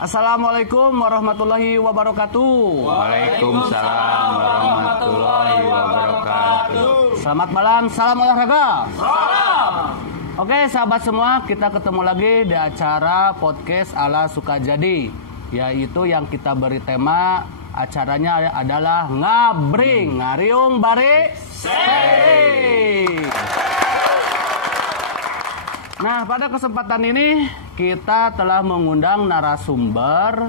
Assalamualaikum warahmatullahi wabarakatuh. Waalaikumsalam warahmatullahi wabarakatuh. Selamat malam, salam olahraga. Salam. Oke sahabat semua, kita ketemu lagi di acara podcast ala Sukajadi, yaitu yang kita beri tema acaranya adalah Ngabring Ngariung Bari Seri. Nah, pada kesempatan ini kita telah mengundang narasumber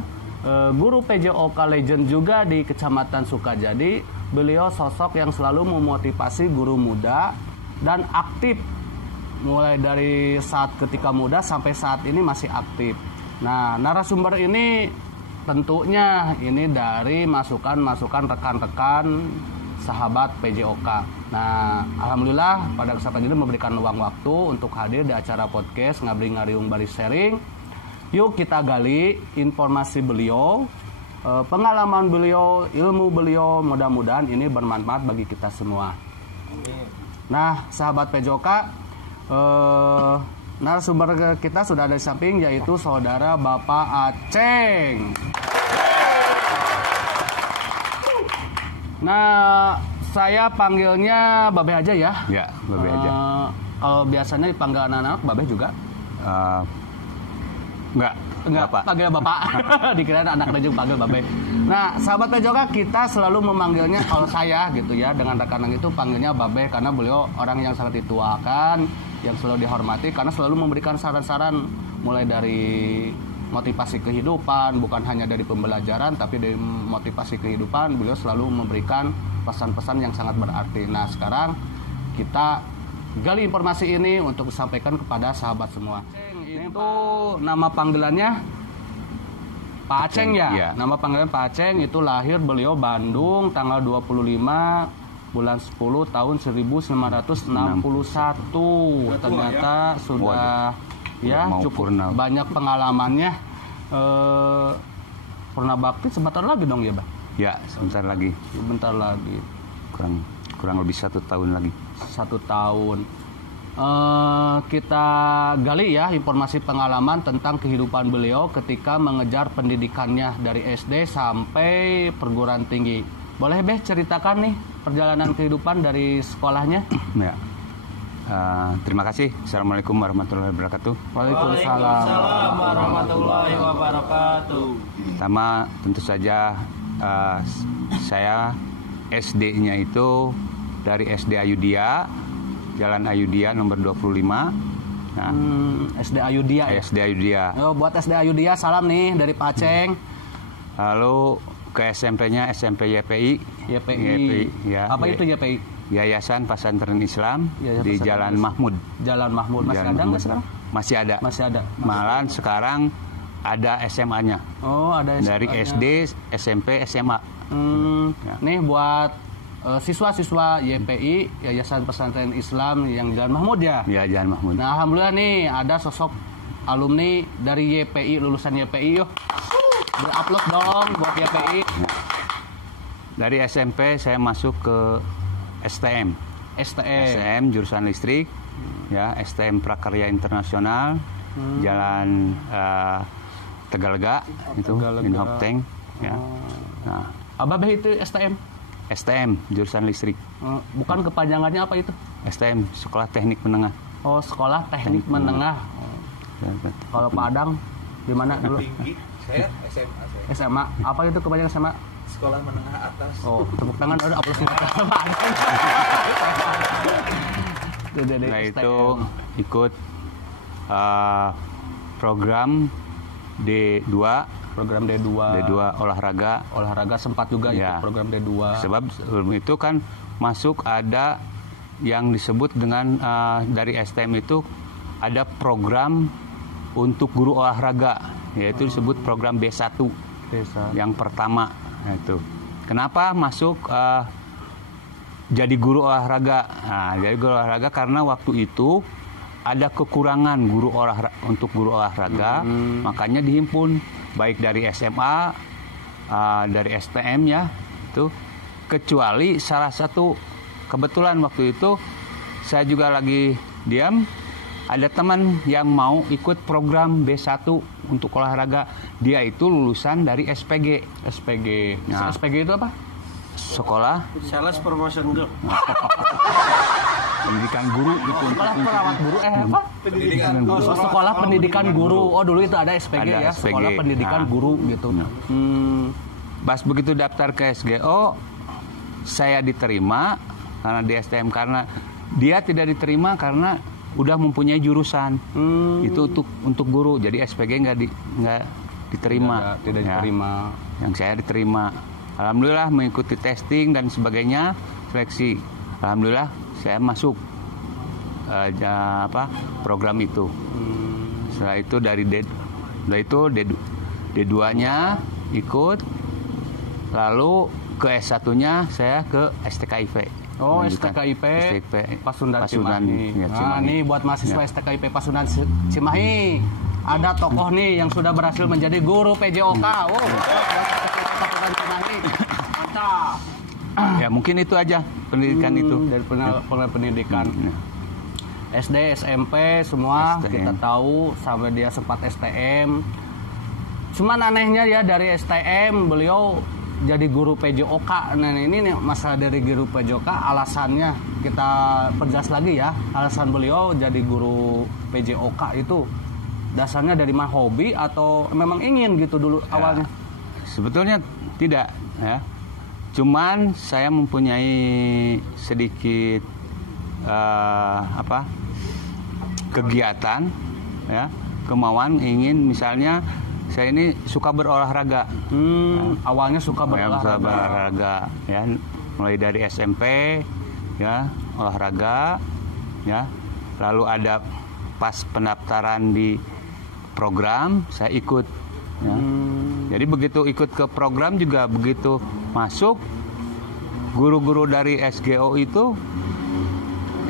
guru PJOK Legend juga di Kecamatan Sukajadi. Beliau sosok yang selalu memotivasi guru muda dan aktif mulai dari saat ketika muda sampai saat ini masih aktif. Nah, narasumber ini tentunya ini dari masukan-masukan rekan-rekan sahabat PJOK. Nah, alhamdulillah pada kesempatan ini memberikan luang waktu untuk hadir di acara podcast Ngabring Ngariung Bari Sharing. Yuk kita gali informasi beliau, pengalaman beliau, ilmu beliau, mudah-mudahan ini bermanfaat bagi kita semua. Nah, sahabat PJOK, narasumber kita sudah ada di samping, yaitu saudara Bapak Aceng. Nah, saya panggilnya Babe aja ya. Ya, Babe aja. Kalau biasanya dipanggil anak-anak Babe juga? Enggak, Bapak. Panggil Bapak. Dikira anak rejung panggil Babe. Nah, sahabat PJOK, kita selalu memanggilnya, kalau saya gitu ya, dengan rekan itu panggilnya Babe karena beliau orang yang sangat dituakan, yang selalu dihormati karena selalu memberikan saran-saran mulai dari motivasi kehidupan, bukan hanya dari pembelajaran tapi dari motivasi kehidupan. Beliau selalu memberikan pesan-pesan yang sangat berarti. Nah, sekarang kita gali informasi ini untuk disampaikan kepada sahabat semua. Itu nama panggilannya Pak Aceng ya? Ya. Nama panggilan Pak Aceng itu lahir beliau Bandung tanggal 25 bulan 10 tahun 1961. Ternyata sudah ya cukup banyak pengalamannya. Pernah bakti sebentar lagi dong ya, Bang? Ya, sebentar lagi. Sebentar lagi. Kurang lebih 1 tahun lagi. 1 tahun. Kita gali ya informasi pengalaman tentang kehidupan beliau ketika mengejar pendidikannya dari SD sampai perguruan tinggi. Boleh Beh ceritakan nih perjalanan kehidupan dari sekolahnya? Ya. Terima kasih. Assalamualaikum warahmatullahi wabarakatuh. Waalaikumsalam warahmatullahi wabarakatuh. Pertama tentu saja saya SD-nya itu dari SD Ayudia, Jalan Ayudia nomor 25. Nah, SD Ayudia ya? SD Ayudia. Oh, buat SD Ayudia salam nih dari Pak Aceng. Lalu ke SMP-nya SMP YPI. YPI. Ya. Apa itu YPI? Yayasan Pesantren Islam di Jalan Mahmud. Jalan Mahmud. Masih ada nggak sekarang? Masih ada. Masih ada. Malahan sekarang ada SMA-nya. Oh, ada SMA-nya. Dari SD, SMP, SMA. Ya. Nih buat siswa-siswa YPI, Yayasan Pesantren Islam yang Jalan Mahmud ya? Ya, Jalan Mahmud. Nah, alhamdulillah nih ada sosok alumni dari YPI, lulusan YPI. Yuk, berupload dong buat YPI. Dari SMP saya masuk ke STM. STM jurusan listrik. Ya, STM Prakarya Internasional. Jalan Tegalega itu Inhopteng ya. Nah, Abah itu STM. STM jurusan listrik. Bukan kepanjangannya apa itu? STM Sekolah Teknik Menengah. Oh, Sekolah Teknik Menengah. Kalau Padang di mana dulu? Tinggi. Saya SMA. SMA. Apa itu kepanjangan SMA? Sekolah Menengah Atas. Oh, tepuk tangan udah aplaus kita. Nah, itu ikut program D2. Program D2 olahraga sempat juga ya. Ikut program D2. Sebab sebelum itu kan masuk ada yang disebut dengan dari STM itu ada program untuk guru olahraga, yaitu disebut program B1. Yang pertama itu. Kenapa masuk jadi guru olahraga? Nah, jadi guru olahraga karena waktu itu ada kekurangan untuk guru olahraga, makanya dihimpun baik dari SMA, dari STM ya, itu kecuali salah satu kebetulan waktu itu saya juga lagi diam, ada teman yang mau ikut program B1 untuk olahraga. Dia itu lulusan dari SPG. SPG. Nah. SPG itu apa? Sekolah Sales Promotion Group. pendidikan guru gitu. Sekolah perawat guru apa? Pendidikan Oh, sekolah pendidikan guru. Oh, dulu itu ada SPG Ada ya, SPG. sekolah pendidikan Nah. guru gitu. Pas begitu daftar ke SGO, saya diterima karena di STM, karena dia tidak diterima karena udah mempunyai jurusan. Itu untuk guru. Jadi SPG nggak diterima. Tidak Ya. diterima. Yang saya diterima. Alhamdulillah mengikuti testing dan sebagainya, seleksi. Alhamdulillah saya masuk program itu. Setelah itu D2-nya ikut, lalu ke S1-nya saya ke STKIP. Oh, Lanjutan. STKIP Pasundan Pasundan, Cimahi. ya, Nah, Cimahi. nih buat mahasiswa Ya. STKIP Pasundan Cimahi. Ada tokoh nih yang sudah berhasil menjadi guru PJOK. Oh, Pasundan Cimahi. Mantap. Ya mungkin itu aja pendidikan itu. Dari pendidikan. Ya. SD, SMP semua STM. kita tahu, sampai dia sempat STM. Cuman anehnya ya dari STM beliau jadi guru PJOK. Nah ini nih, masalah dari guru PJOK, alasannya kita perjelas lagi ya. Alasan beliau jadi guru PJOK itu dasarnya dari mana, hobi atau memang ingin gitu dulu awalnya? Sebetulnya tidak ya. Cuman saya mempunyai sedikit kegiatan ya, kemauan ingin, misalnya saya ini suka berolahraga. Awalnya suka berolahraga ya, mulai dari SMP ya olahraga ya, lalu ada pas pendaftaran di program saya ikut ya. Jadi begitu ikut ke program juga, begitu masuk guru-guru dari SGO itu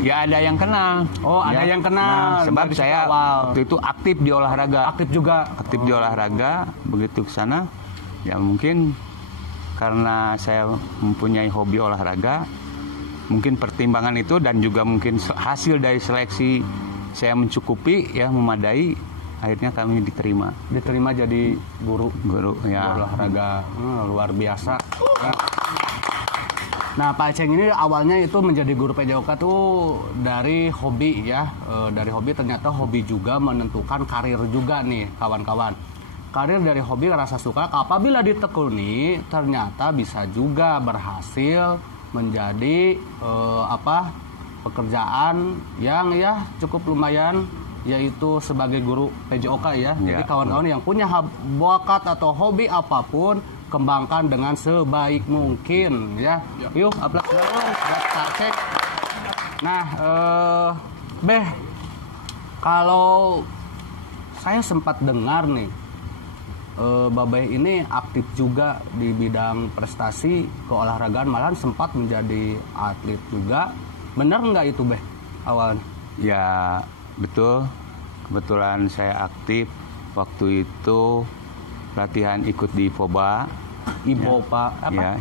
ya ada yang kenal. Oh, ada yang kenal. Nah, sebab Dari saya awal. waktu itu aktif di olahraga. Aktif juga. Aktif di olahraga. Begitu ke sana, ya mungkin karena saya mempunyai hobi olahraga, mungkin pertimbangan itu dan juga mungkin hasil dari seleksi saya mencukupi ya, memadai, akhirnya kami diterima. Diterima jadi guru Ya. olahraga. Luar biasa. Nah, Pak Aceng ini awalnya itu menjadi guru PJOK tuh dari hobi ya. Dari hobi, ternyata hobi juga menentukan karir juga nih kawan-kawan. Karir dari hobi rasa suka, apabila ditekuni ternyata bisa juga berhasil menjadi pekerjaan yang ya cukup lumayan, yaitu sebagai guru PJOK ya. Jadi kawan-kawan yang punya bakat atau hobi apapun, kembangkan dengan sebaik mungkin ya. Yuk aplaus dulu buat Kak Aceng. Nah, Beh, kalau saya sempat dengar nih, Babeh ini aktif juga di bidang prestasi keolahragaan, malahan sempat menjadi atlet juga. Benar nggak itu, Beh, awalnya? Ya betul, kebetulan saya aktif waktu itu latihan ikut di FOBA. IBOPA apa? Ya,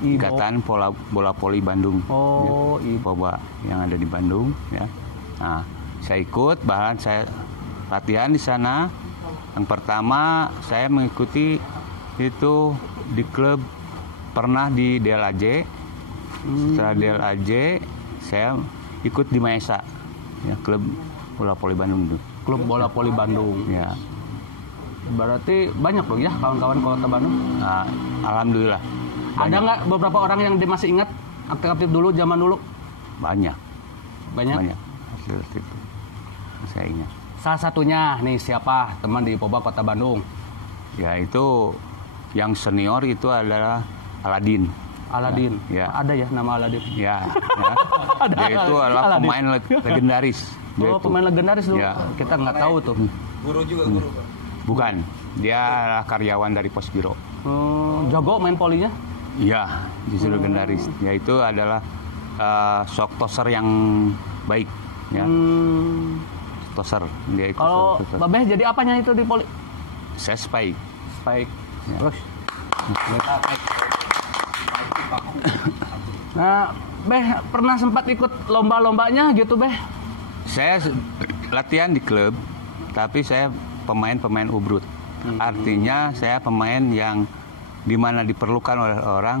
Ikatan Bola Voli Bandung. Oh, ya, FOBA yang ada di Bandung ya. Nah, saya ikut, bahkan saya latihan di sana. Yang pertama saya mengikuti itu di klub, pernah di DLAJ. Setelah DLAJ saya ikut di Maesa ya, klub bola voli Bandung itu. Klub bola voli Bandung. Ya. Berarti banyak loh ya kawan-kawan Kota Bandung. Nah, alhamdulillah. Ada nggak beberapa orang yang masih ingat aktif-aktif dulu, zaman dulu? Banyak. Banyak. Hasil itu saya ingat. Salah satunya nih siapa teman di FOBA Kota Bandung? Ya itu yang senior itu adalah Aladin. Aladin. Ya. Ada ya nama Aladin? Ya. Dia itu adalah Aladin. pemain legendaris. Oh, pemain legendaris dulu. Ya. Kita nggak tahu tuh. Guru juga guru, Pak. Bukan. Dia adalah karyawan dari Pos Biro. Jago main polinya? Iya, justru legendaris. Yaitu adalah shock tosser yang baik. Ya. Tosser. Dia itu Kalau shock tosser. Babeh jadi apanya itu di poli? Saya spike. Spike. Ya. Terus. Nah, Beh pernah sempat ikut lomba-lombanya gitu, Beh? Saya latihan di klub, tapi saya pemain ubrut. Artinya saya pemain yang dimana diperlukan oleh orang,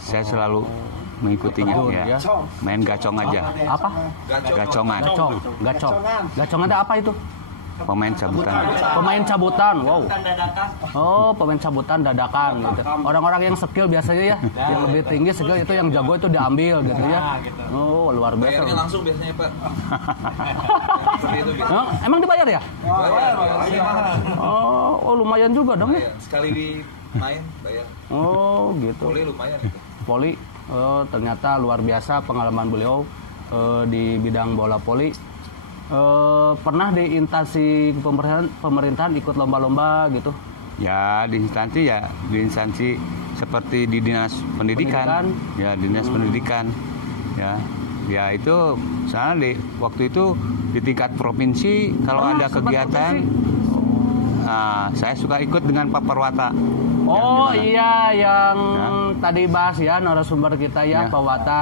saya selalu mengikutinya. Ya. Main gacong aja. Apa? Gacongan. Gacong ada apa itu? Pemain cabutan. Pemain cabutan, wow. Oh, pemain cabutan dadakan gitu. Orang-orang yang skill biasanya ya, yang lebih tinggi skill itu yang jago itu diambil gitu ya. Oh, luar biasa. Bayarnya langsung biasanya Pak. Seperti itu biasanya. Emang dibayar ya? Bayar. Oh, lumayan juga dong ya. Sekali di main bayar. Oh, gitu. Poli lumayan itu. Poli, ternyata luar biasa pengalaman beliau di bidang bola poli. Pernah di instansi pemerintahan ikut lomba-lomba gitu? Ya di instansi seperti di dinas pendidikan. Ya dinas pendidikan. Ya itu soalnya waktu itu di tingkat provinsi kalau ada kegiatan, saya suka ikut dengan Pak Perwata. Oh iya, yang tadi bahas ya narasumber kita ya. Pak Wata.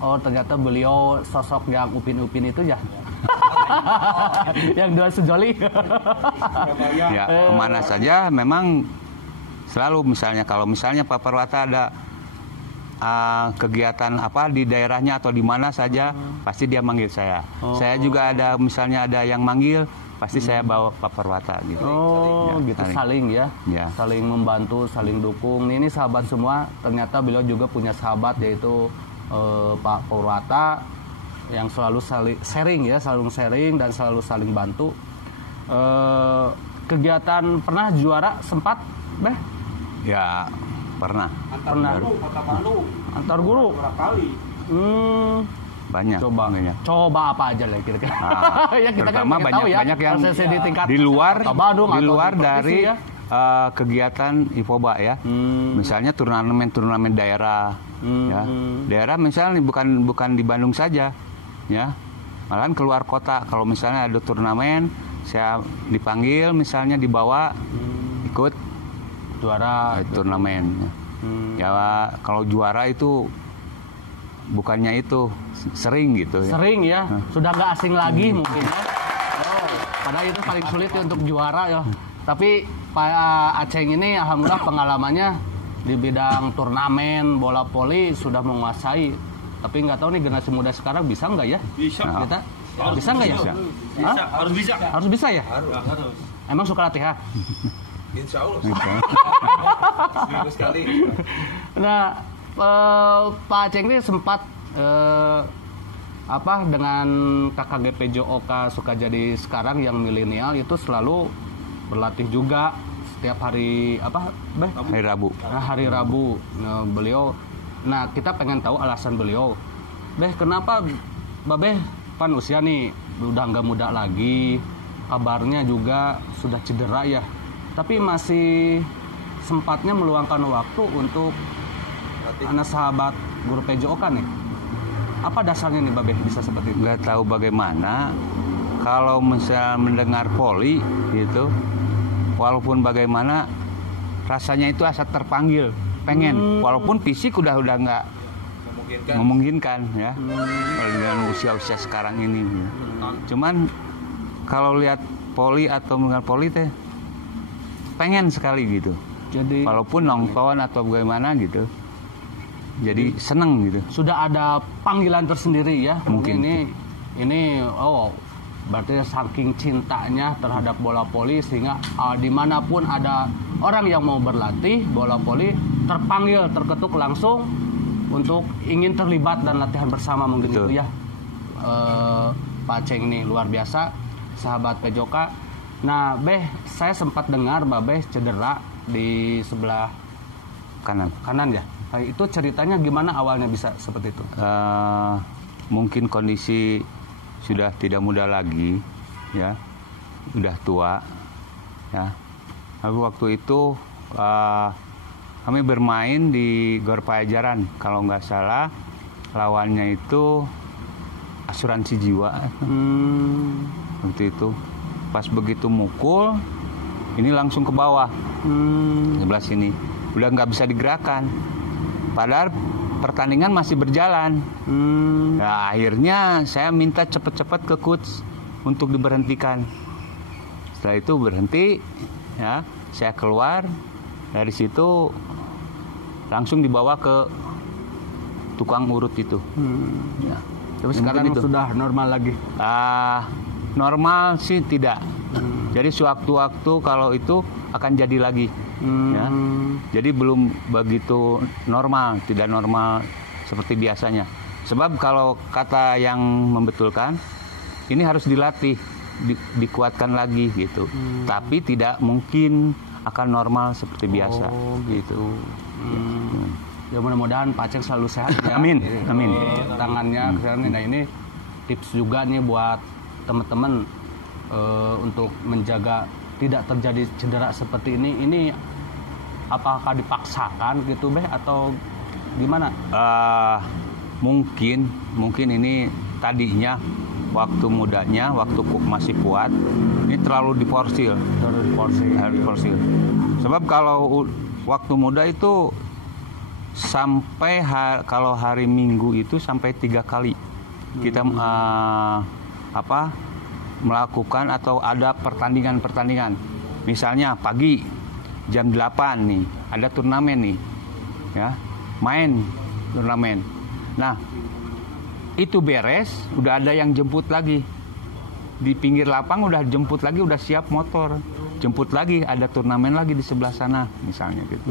Oh ternyata beliau sosok yang upin-upin itu ya. Yang dua sejoli. Ya kemana saja memang selalu kalau misalnya Pak Perwata ada kegiatan apa di daerahnya atau di mana saja pasti dia manggil saya. Saya juga misalnya ada yang manggil pasti saya bawa Pak Perwata gitu. Oh ya, gitu saling ya. Saling membantu, saling dukung. Ini sahabat semua, ternyata beliau juga punya sahabat yaitu Pak Purwata yang selalu sharing dan selalu saling bantu. Kegiatan pernah juara sempat, Beh? Ya pernah. Antar guru. Berapa kali? Banyak. Coba apa aja lah kira-kira. Ya, kita terutama banyak yang di luar dari kegiatan IFOBA ya. Misalnya turnamen daerah. Ya. Daerah misalnya bukan di Bandung saja. Ya. Malahan keluar kota. Kalau misalnya ada turnamen, saya dipanggil misalnya dibawa ikut juara turnamen. Ya kalau juara itu bukannya itu sering gitu ya. Sering ya. Sudah nggak asing lagi mungkin ya. Padahal itu paling sulit untuk juara ya. Tapi Pak Aceng ini alhamdulillah pengalamannya di bidang turnamen bola voli sudah menguasai. Tapi nggak tahu nih generasi muda sekarang bisa nggak ya? Bisa. Bisa nggak ya? Bisa. Harus bisa. Harus bisa ya? Harus. Emang suka latihan? Insya Allah. Seminggu sekali. Nah, Pak Aceng ini sempat dengan KKGP JOK Sukajadi sekarang yang milenial itu selalu berlatih juga setiap hari Hari Rabu. Hari Rabu. Nah, kita pengen tahu alasan beliau. Kenapa Babeh pan usia nih udah nggak muda lagi, kabarnya juga sudah cedera ya, tapi masih sempatnya meluangkan waktu untuk anak sahabat guru PJOK nih. Apa dasarnya nih Babeh bisa seperti itu? Nggak tahu bagaimana kalau misalnya mendengar voli gitu, walaupun bagaimana rasanya itu asa terpanggil, pengen, walaupun fisik udah nggak memungkinkan ya, dengan usia sekarang ini. Cuman kalau lihat voli atau mendengar voli teh pengen sekali gitu. Jadi walaupun nonton atau bagaimana gitu, jadi seneng gitu. Sudah ada panggilan tersendiri ya. Mungkin ini berarti saking cintanya terhadap bola voli sehingga dimanapun ada orang yang mau berlatih bola voli terpanggil, terketuk langsung untuk ingin terlibat dan latihan bersama mungkin. Betul. Itu ya. Pak Aceng ini luar biasa, sahabat PJOK. Nah, saya sempat dengar Babeh cedera di sebelah kanan ya. Nah, itu ceritanya gimana awalnya bisa seperti itu? Mungkin kondisi sudah tidak muda lagi, ya, udah tua, ya. Lalu waktu itu kami bermain di Gor Pajajaran, kalau nggak salah lawannya itu Asuransi Jiwa. Waktu itu pas begitu mukul, ini langsung ke bawah, sebelah sini, udah nggak bisa digerakkan. Padahal pertandingan masih berjalan. Nah, akhirnya saya minta cepat-cepat ke coach untuk diberhentikan. Setelah itu berhenti, ya, saya keluar dari situ langsung dibawa ke tukang urut itu. Ya. Tapi sekarang Begitu. sudah normal lagi. Normal sih tidak. Jadi sewaktu-waktu kalau itu akan jadi lagi. Ya. Jadi belum begitu normal, tidak normal seperti biasanya. Sebab kalau kata yang membetulkan, ini harus dilatih, dikuatkan lagi gitu. Tapi tidak mungkin akan normal seperti biasa. Gitu. Ya mudah-mudahan Pak Aceng selalu sehat ya. Amin, amin. Tangannya kesehatan. Nah ini tips juga nih buat teman-teman untuk menjaga tidak terjadi cedera seperti ini. Ini apakah dipaksakan gitu Beh atau gimana? Mungkin ini tadinya waktu mudanya, waktu masih kuat, ini terlalu diforsir. Sebab kalau waktu muda itu sampai kalau hari Minggu itu sampai 3 kali kita melakukan atau ada pertandingan. Misalnya pagi jam 8 nih ada turnamen nih, ya, main turnamen. Nah itu beres, udah ada yang jemput lagi di pinggir lapang, udah jemput lagi, udah siap motor, jemput lagi, ada turnamen lagi di sebelah sana misalnya gitu.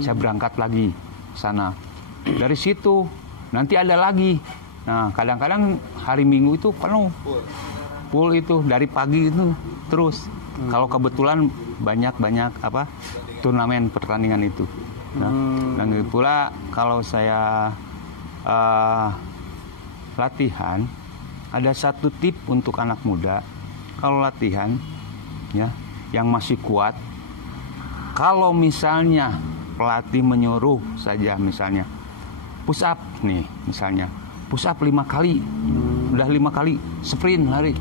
Saya berangkat lagi sana. Dari situ nanti ada lagi. Nah kadang-kadang hari Minggu itu penuh, full itu dari pagi itu terus. Kalau kebetulan banyak turnamen pertandingan itu. Nah, dan pula kalau saya latihan, ada satu tip untuk anak muda. Kalau latihan, ya, yang masih kuat, kalau misalnya pelatih menyuruh saja, misalnya push up nih, misalnya push up 5 kali, udah 5 kali sprint lari.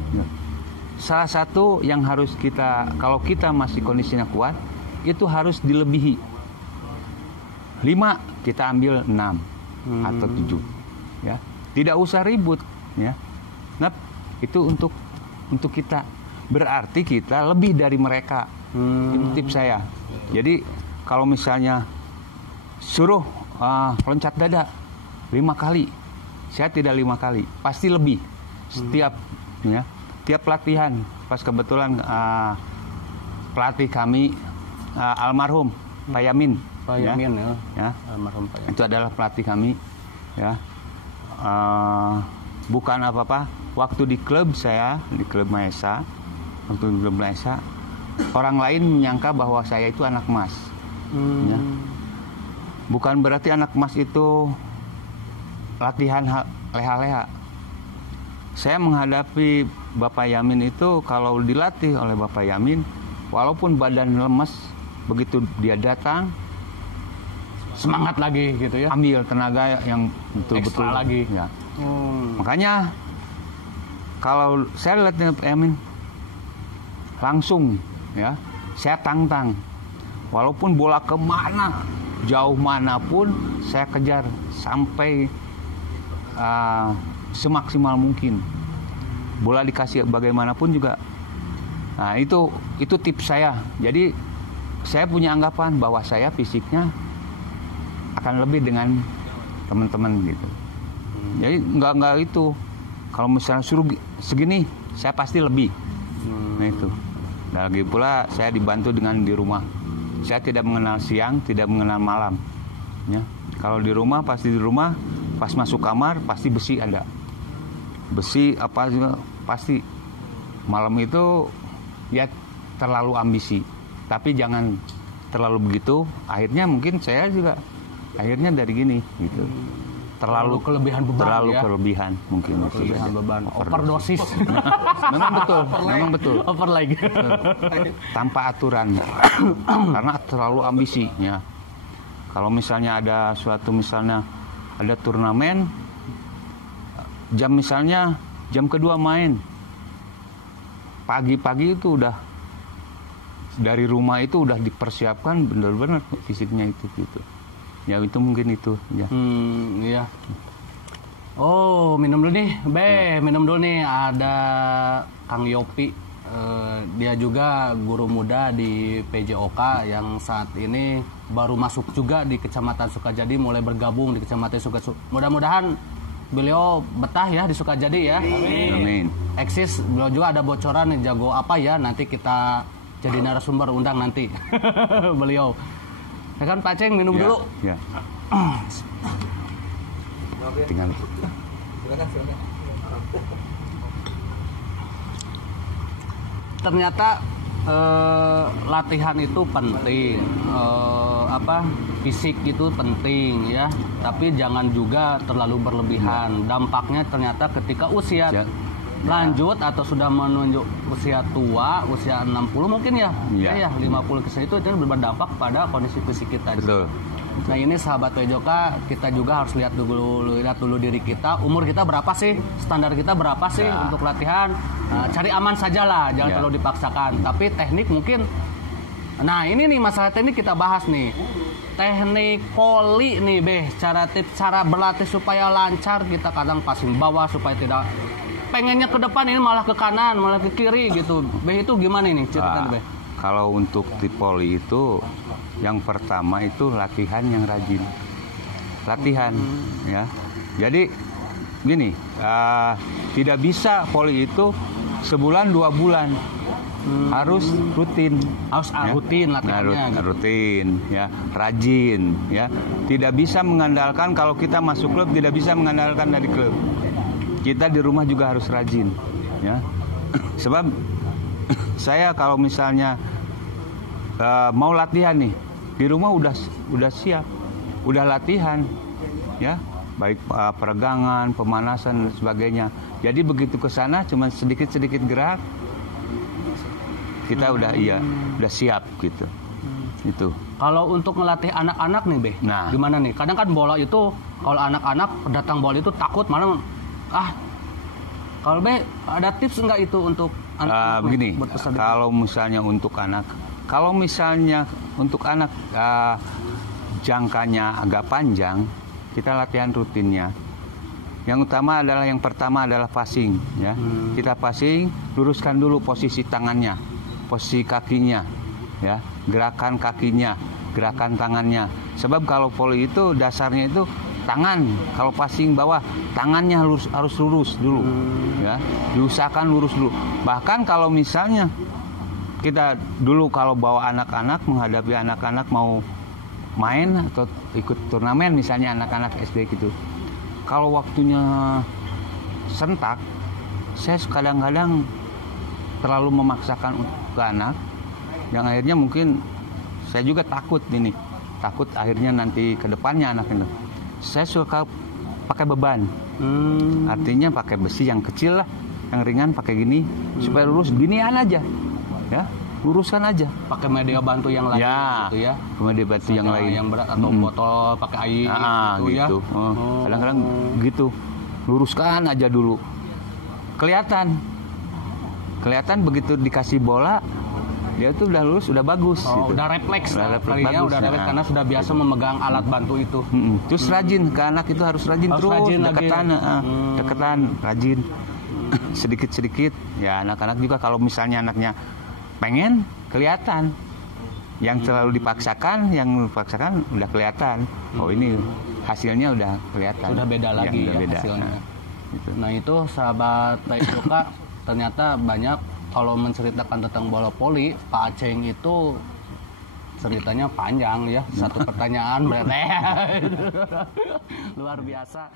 Salah satu yang harus kita, kalau kita masih kondisinya kuat, itu harus dilebihi. 5 kita ambil 6 atau 7, ya. Tidak usah ribut, ya. Nah, itu untuk kita, berarti kita lebih dari mereka. Itu tips saya. Jadi kalau misalnya suruh loncat dada 5 kali, saya tidak 5 kali, pasti lebih. Tiap latihan. Pas kebetulan pelatih kami almarhum Pak Yamin. Pak Yamin ya. Almarhum Pak Yamin. Itu adalah pelatih kami, ya. Bukan apa-apa. Waktu di klub saya, di klub Maesa, orang lain menyangka bahwa saya itu anak emas. Ya. Bukan berarti anak emas itu latihan leha-leha. Saya menghadapi Bapak Yamin itu, kalau dilatih oleh Bapak Yamin, walaupun badan lemes, begitu dia datang, semangat lagi gitu ya. Ambil tenaga yang betul-betul lagi. Ya. Makanya kalau saya lihat Pak Yamin, langsung, ya, saya tantang. Walaupun bola kemana, jauh manapun, saya kejar sampai semaksimal mungkin. Bola dikasih bagaimanapun juga. Nah itu tips saya. Jadi saya punya anggapan bahwa saya fisiknya akan lebih dengan teman-teman gitu. Jadi nggak itu. Kalau misalnya suruh segini, saya pasti lebih. Nah itu. Dan lagi pula saya dibantu dengan di rumah. Saya tidak mengenal siang, tidak mengenal malam. Ya. Kalau di rumah, pasti di rumah, pas masuk kamar pasti besi ada. Besi apa juga pasti. Malam itu ya terlalu ambisi. Tapi jangan terlalu begitu. Akhirnya mungkin saya juga akhirnya dari gini gitu. Terlalu kelebihan beban, terlalu ya? Kelebihan mungkin. Kelebihan beban. Overdosis. Memang betul. Over lagi. Tanpa aturan. Karena terlalu ambisi, ya. Kalau misalnya ada misalnya ada turnamen, jam kedua main, pagi-pagi itu udah dari rumah itu udah dipersiapkan benar-benar fisiknya itu gitu. Ya itu mungkin itu. Ya. Iya. Oh, minum dulu nih, minum dulu nih. Ada Kang Yopi, dia juga guru muda di PJOK yang saat ini baru masuk juga di Kecamatan Sukajadi, mulai bergabung di Kecamatan Sukajadi. Mudah-mudahan beliau betah ya di Sukajadi ya. Amin. Eksis, beliau juga ada bocoran nih, jago apa ya, nanti kita jadi narasumber undang nanti beliau. Ya kan Pak Ceng, minum dulu. Ya. Tinggal. Silakan. Ternyata latihan itu penting, fisik itu penting ya, tapi jangan juga terlalu berlebihan. Dampaknya ternyata ketika usia lanjut atau sudah menunjuk usia tua, usia 60 mungkin ya, 50 ke itu berdampak pada kondisi fisik kita. Betul. Nah ini sahabat PJOK, kita juga harus lihat dulu diri kita, umur kita berapa sih, standar kita berapa sih untuk latihan. Cari aman saja lah, jangan terlalu dipaksakan. Tapi teknik mungkin, nah ini nih masalah teknik kita bahas nih. Teknik poli nih cara berlatih supaya lancar, kita kadang passing bawah supaya tidak, pengennya ke depan ini malah ke kanan, malah ke kiri gitu. Itu gimana nih ceritakan Kalau untuk di poli itu, yang pertama itu latihan yang rajin. Latihan ya. Jadi gini, tidak bisa poli itu sebulan 2 bulan. Harus rutin. Rutin latihannya. Rutin ya, rajin ya. Tidak bisa mengandalkan kalau kita masuk klub, tidak bisa mengandalkan dari klub. Kita di rumah juga harus rajin ya. Sebab saya kalau misalnya mau latihan nih, di rumah udah siap, udah latihan ya, baik peregangan, pemanasan dan sebagainya. Jadi begitu ke sana cuma sedikit gerak, kita udah siap gitu. Itu. Kalau untuk ngelatih anak-anak nih gimana nih? Kadang kan bola itu, kalau anak-anak datang bola itu takut, malah kalau ada tips enggak itu untuk anak? Begini, kalau misalnya untuk anak, jangkanya agak panjang, kita latihan rutinnya. Yang pertama adalah passing ya. Kita passing, luruskan dulu posisi tangannya, posisi kakinya ya, gerakan kakinya, gerakan tangannya. Sebab kalau volley itu dasarnya itu tangan, kalau passing bawah tangannya harus lurus dulu ya, diusahakan lurus dulu. Bahkan kalau misalnya kita dulu kalau bawa anak-anak, menghadapi anak-anak mau main atau ikut turnamen misalnya anak-anak SD gitu, kalau waktunya sentak, saya kadang-kadang terlalu memaksakan ke anak, yang akhirnya mungkin saya juga takut akhirnya nanti ke depannya anak itu. Saya suka pakai beban, artinya pakai besi yang kecil lah, yang ringan, pakai gini supaya lurus, ginian aja ya, luruskan aja. Pakai media bantu yang lain gitu ya. Media bantu yang lain, yang berat atau botol pakai air gitu. Kadang-kadang gitu. Luruskan aja dulu. Kelihatan begitu dikasih bola, dia tuh udah lurus, udah bagus gitu. Udah refleks. Udah refleks karena sudah biasa memegang alat bantu itu. Terus rajin, ke anak itu harus rajin terus, deketan, rajin. Sedikit-sedikit ya, anak-anak juga kalau misalnya anaknya pengen, kelihatan. Yang terlalu dipaksakan udah kelihatan. Oh ini hasilnya udah kelihatan. Sudah beda lagi ya, beda hasilnya. Nah itu sahabat PJOK, ternyata banyak kalau menceritakan tentang bola voli, Pak Aceng itu ceritanya panjang ya. Satu pertanyaan berarti luar biasa.